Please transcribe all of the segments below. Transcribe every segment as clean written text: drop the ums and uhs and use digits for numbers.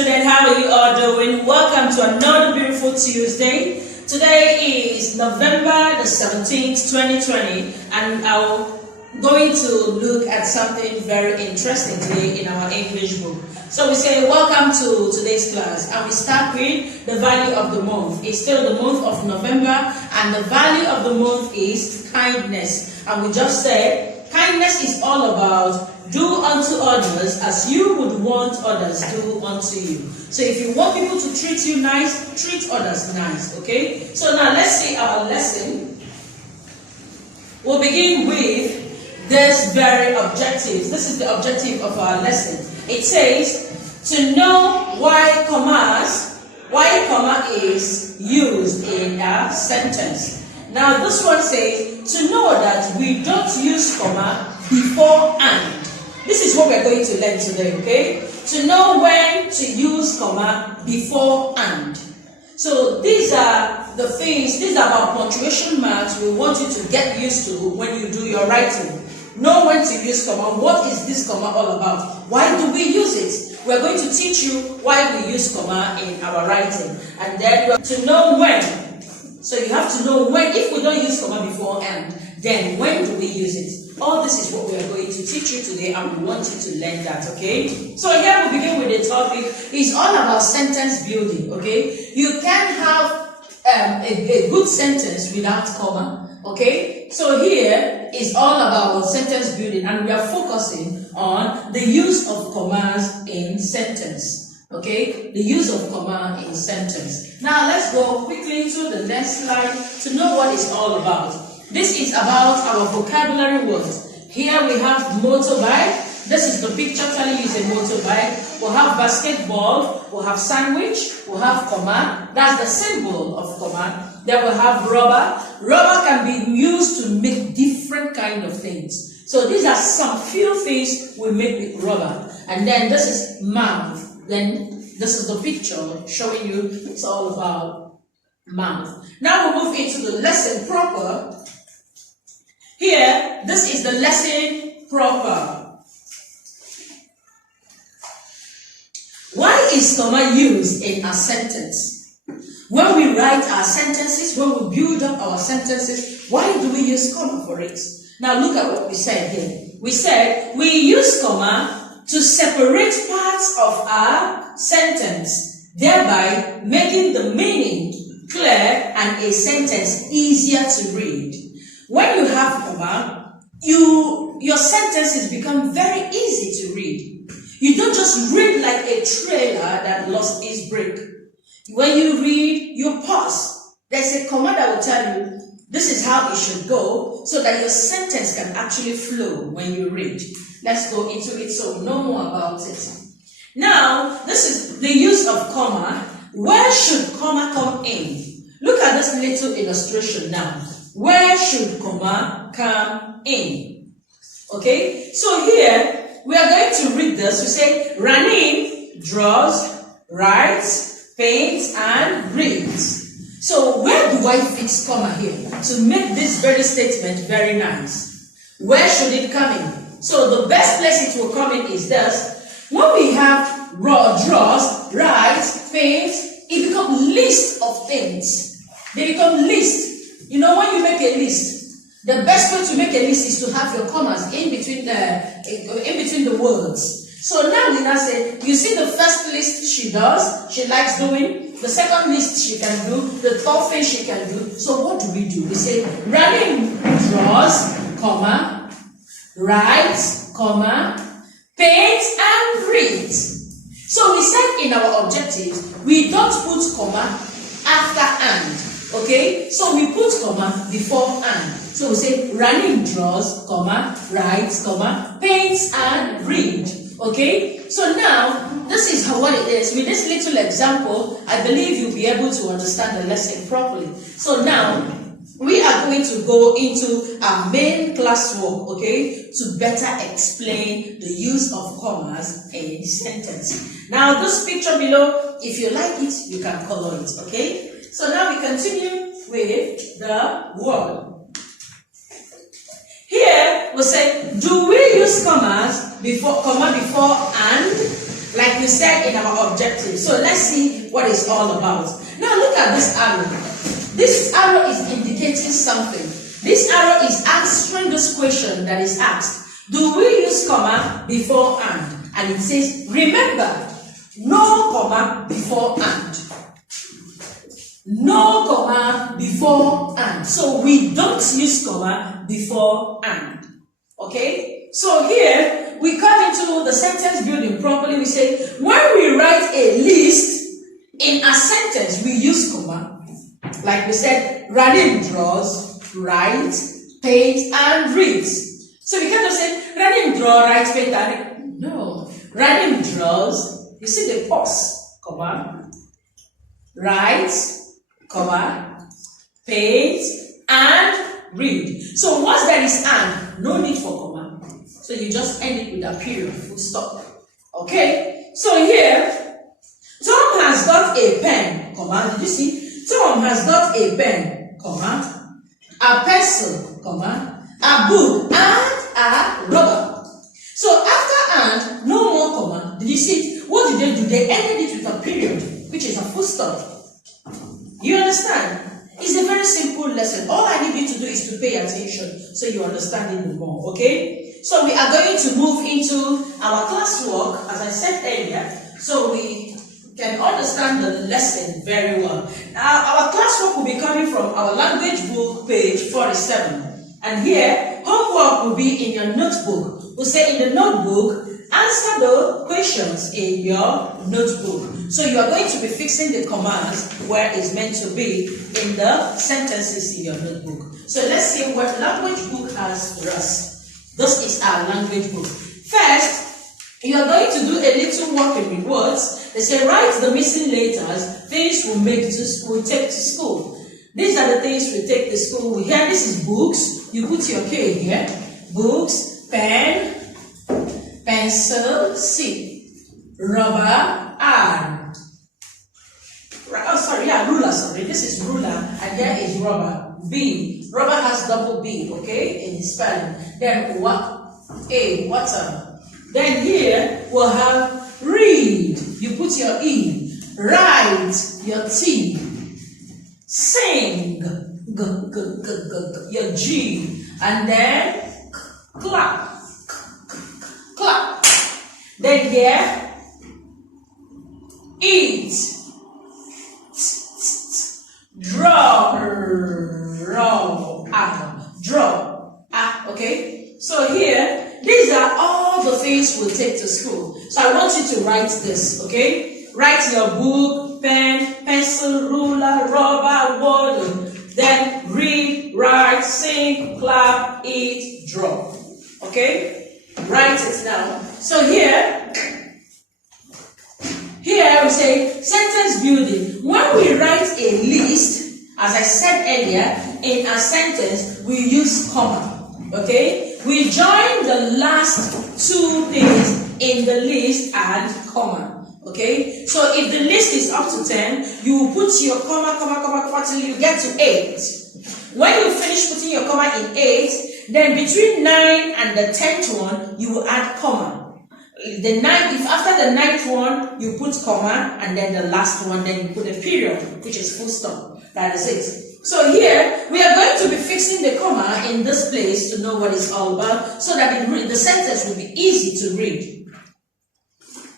student, how are you all doing? Welcome to another beautiful Tuesday. Today is November the 17th, 2020, and I'm going to look at something very interesting today in our English book. So we say welcome to today's class, and we start with the value of the month. It's still the month of November, and the value of the month is kindness. And we just said kindness is all about do unto others as you would want others do unto you. So if you want people to treat you nice, treat others nice, okay? So now let's see our lesson. We'll begin with this very objective. This is the objective of our lesson. It says to know why comma is used in a sentence. Now this one says to know that we don't use comma before and. This is what we're going to learn today, okay? To know when to use comma before and. So these are the things, these are our punctuation marks we want you to get used to when you do your writing. Know when to use comma. What is this comma all about? Why do we use it? We're going to teach you why we use comma in our writing. And then to know when. So you have to know when. If we don't use comma before and, then when do we use it? All this is what we are going to teach you today, and we want you to learn that, okay? So here we begin with the topic. It's all about sentence building, okay? You can have a good sentence without comma, okay? So here is all about sentence building, and we are focusing on the use of commas in sentence, okay? The use of comma in sentence. Now let's go quickly to the next slide to know what it's all about. This is about our vocabulary words. Here we have motorbike. This is the picture telling you it's a motorbike. We'll have basketball. We'll have sandwich. We'll have comma. That's the symbol of comma. Then we'll have rubber. Rubber can be used to make different kind of things. So these are some few things we make with rubber. And then this is mouth. Then this is the picture showing you it's all about mouth. Now we move into the lesson proper. Here, this is the lesson proper. Why is comma used in a sentence? When we write our sentences, when we build up our sentences, why do we use comma for it? Now look at what we said here. We said we use comma to separate parts of our sentence, thereby making the meaning clear and a sentence easier to read. When you have comma, your sentences become very easy to read. You don't just read like a trailer that lost its brake. When you read, you pause. There's a comma that will tell you this is how it should go so that your sentence can actually flow when you read. Let's go into it so we know more about it. Now, this is the use of comma. Where should comma come in? Look at this little illustration now. Where should comma come in? Okay, so here we are going to read this. We say Ranin draws, writes, paints, and reads. So where do I fix comma here to make this very statement very nice? Where should it come in? So the best place it will come in is this. When we have draws, writes, paints, it becomes list of things. They become list. You know, when you make a list, the best way to make a list is to have your commas in between the words. So now we now say, you see the first list she does, she likes doing. The second list she can do. The third thing she can do. So what do? We say, Ranin draws, comma, writes, comma, paints, and reads. So we said in our objectives, we don't put comma after and. Okay, so we put comma before and. So we say Ranin draws, comma, writes, comma, paints, and read. Okay, so now this is what it is. With this little example, I believe you'll be able to understand the lesson properly. So now we are going to go into our main classwork, okay, to better explain the use of commas in sentence. Now this picture below, if you like it, you can color it, okay? So now we continue with the word. Here we say, do we use comma before and? like we said in our objective. So let's see what it's all about. Now look at this arrow. This arrow is indicating something. This arrow is answering this question that is asked. Do we use comma before and? And it says, remember, no comma before and. No comma before and. So we don't use comma before and. Okay? So here, we come into the sentence building properly. We say, when we write a list in a sentence, we use comma. Like we said, Ranim draws, writes, paints, and reads. So we can't just say, Ranim draws, writes, paints, and reads. No. Ranim draws, you see the pause, comma, writes, comma, paints, and read. So once there is and, no need for comma. So you just end it with a period, full stop. Okay? So here, Tom has got a pen, comma, did you see? Tom has got a pen, comma, a pencil, comma, a book, and a rubber. So after and, no more comma. Did you see it? What did they do? They ended it with a period, which is a full stop. You understand? It's a very simple lesson. All I need you to do is to pay attention so you understand it more, okay? So we are going to move into our classwork, as I said earlier, so we can understand the lesson very well. Now, our classwork will be coming from our language book, page 47. And here, homework will be in your notebook. We'll say in the notebook, answer the questions in your notebook. So you are going to be fixing the commands where it's meant to be in the sentences in your notebook. So let's see what language book has for us. This is our language book. First, you are going to do a little working with words. They say write the missing letters, things we'll take to school. These are the things we take to school. Here, this is books. You put your K here. Books, pen, pencil, C, rubber, R. Oh, sorry, yeah, ruler, sorry. This is ruler, and here is rubber, B. Rubber has double B, okay, in the spelling. Then what? A, water. Then here we'll have read. You put your E. Write, your T. Sing, your G. And then clap, clap. Then here, eat, draw, draw, okay? So here, these are all the things we'll take to school. So I want you to write this, okay? Write your book, pen, pencil, ruler, rubber, water. Then read, write, sing, clap, eat, draw. Okay? Write it now. So here we say sentence building. When we write a list, as I said earlier, in a sentence, we use comma. Okay? We join the last two things in the list and comma. Okay? So if the list is up to 10, you will put your comma till you get to 8. When you finish putting your comma in 8, then between 9 and the 10th one, you will add comma. If after the 9th one, you put comma, and then the last one, then you put a period, which is full stop. That is it. So here, we are going to be fixing the comma in this place to know what it's all about, so that the sentence will be easy to read.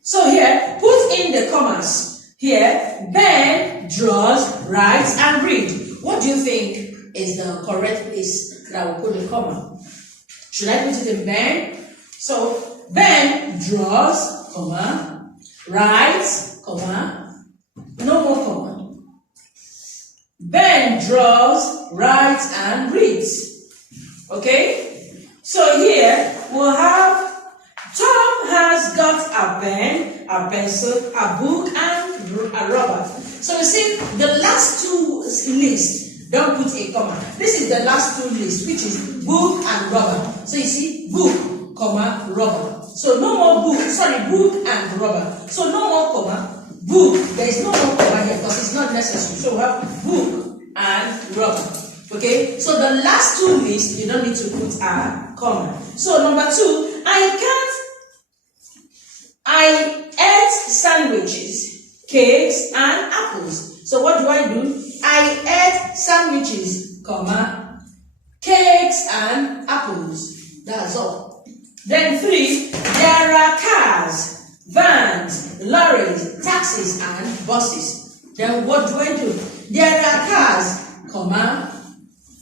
So here, put in the commas. Here, Ben draws, writes, and reads. What do you think is the correct place that will put the comma? Should I put it in Ben? So, Ben draws, comma, writes, comma, no more comma. Ben draws, writes, and reads. Okay? So here, we'll have Tom has got a pen, a pencil, a book, and a rubber. So you see, the last two lists, don't put a comma. This is the last two lists, which is book and rubber. So you see, book, comma, rubber. So no more book and rubber. So no more comma, book. There is no more comma here because it's not necessary. So we have book and rubber. Okay, so the last two lists, you don't need to put a comma. So number 2, I I ate sandwiches, cakes, and apples. So what do? I ate sandwiches, comma, cakes, and apples. That's all. Then 3, there are cars, vans, lorries, taxis, and buses. Then what do? There are cars, comma,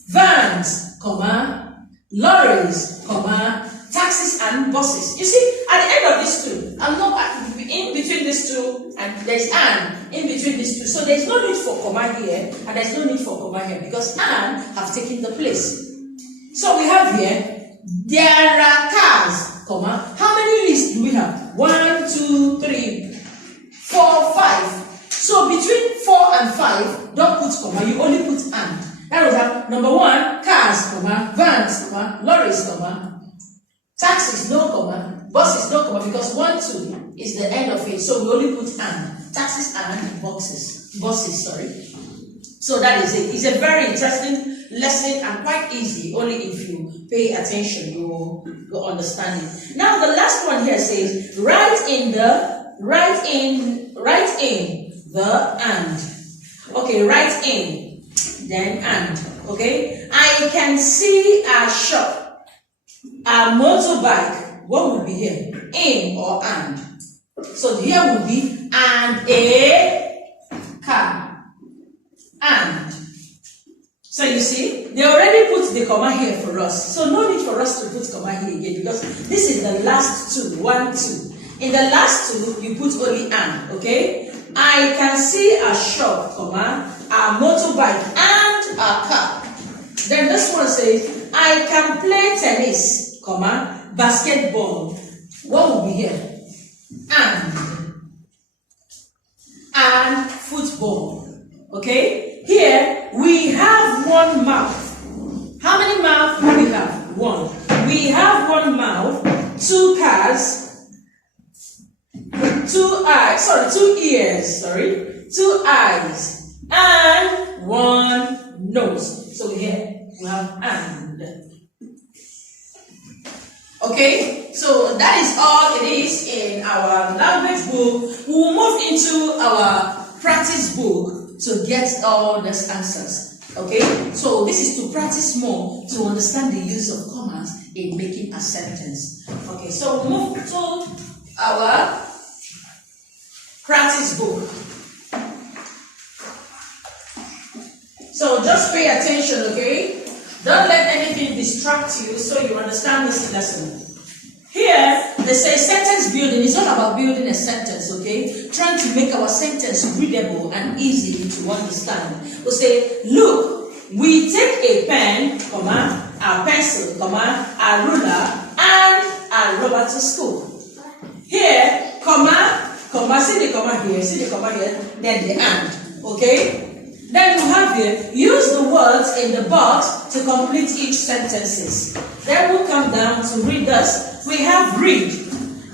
vans, comma, lorries, comma, taxis and buses. You see, at the end of these two, I'm not in between these two, and there's an in between these two. So there's no need for comma here, and there's no need for comma here, because and have taken the place. So we have here, there are cars, comma. How many lists do we have? 1, 2, 3, 4, 5. So between 4 and 5, don't put comma, you only put and. That would have number 1, cars, comma, vans, comma, lorries, comma, taxis, no comma, buses, no comma, because 1, 2 is the end of it. So we only put and. Taxis and buses, sorry. So that is it. It's a very interesting lesson and quite easy. Only if you pay attention, you will understand it. Now the last one here says, write in the and. Okay, write in, then and. Okay, I can see a shop, a motorbike. What would be here? In or and. So here would be and a car. And. So you see, they already put the comma here for us. So no need for us to put comma here again, because this is the last two. 1, 2. In the last two, you put only and. Okay? I can see a shop, comma, a motorbike, and a car. Then this one says, I can play tennis, comma, basketball. What will be here? And football. Okay? Here, we have one mouth. How many mouths do we have? 1. We have one mouth, 2 cars, 2 eyes, 2 ears, 2 eyes, and 1 nose. So here we have and. Okay, so that is all it is in our language book. We will move into our practice book to get all these answers. Okay, so this is to practice more to understand the use of commas in making a sentence. Okay, so we'll move to our practice book. So just pay attention, okay? Don't let anything distract you so you understand this lesson. Here, they say sentence building is all about building a sentence, okay? Trying to make our sentence readable and easy to understand. We say, look, we take a pen, comma, a pencil, comma, a ruler, and a rubber to school. Here, comma, see the comma here, then the and, okay? Then we have here, use the words in the box to complete each sentences. Then we'll come down to read this. We have read.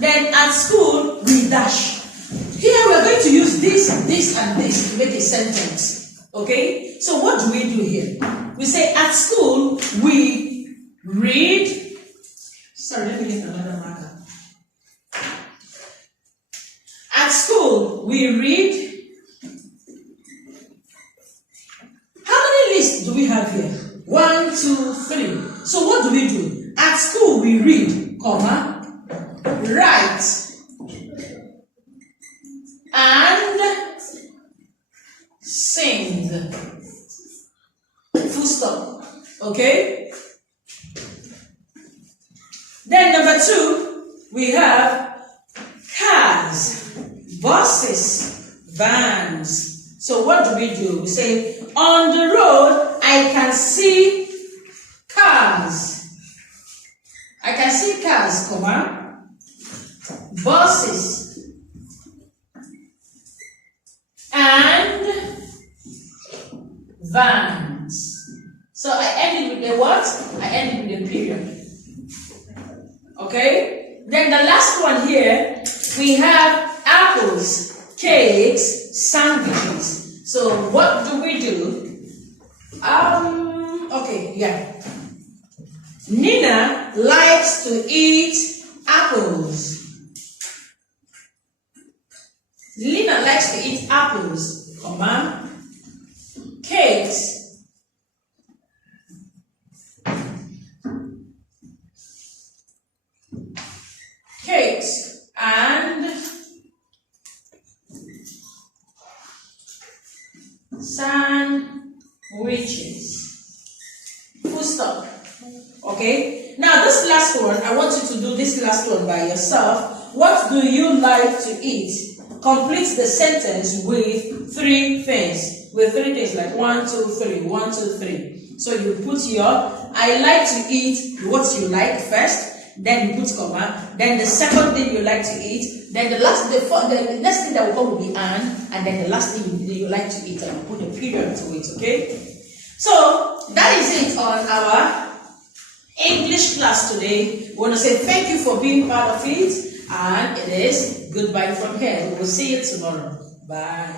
Then at school, we dash. Here we're going to use this, and this to make a sentence. Okay? So what do we do here? We say at school, we read. Sorry, let me get another marker. At school, we read. Do we have here? 1, 2, 3. So what do we do? At school we read, comma, write, and sing. Full stop. Okay? Then number 2, we have cars, buses, vans. So what do we do? We say, on the road, I can see cars. I can see cars, comma, buses, and vans. So I ended with a what? I ended with a period. Okay? Then the last one here, we have apples, cakes, sandwiches. So what do we do? Okay, yeah. Nina likes to eat apples. Lena likes to eat apples, comma, cakes, and sandwiches. Full stop. Okay? Now this last one, I want you to do this last one by yourself. What do you like to eat? Complete the sentence with three things. With three things like 1, 2, 3, 1, 2, 3. So you put your I like to eat what you like first. Then you put comma, then the second thing you like to eat, then the next thing that will come will be and then the last thing you like to eat, and you put a period to it, okay? So that is it on our English class today. We want to say thank you for being part of it, and it is goodbye from here. We will see you tomorrow. Bye.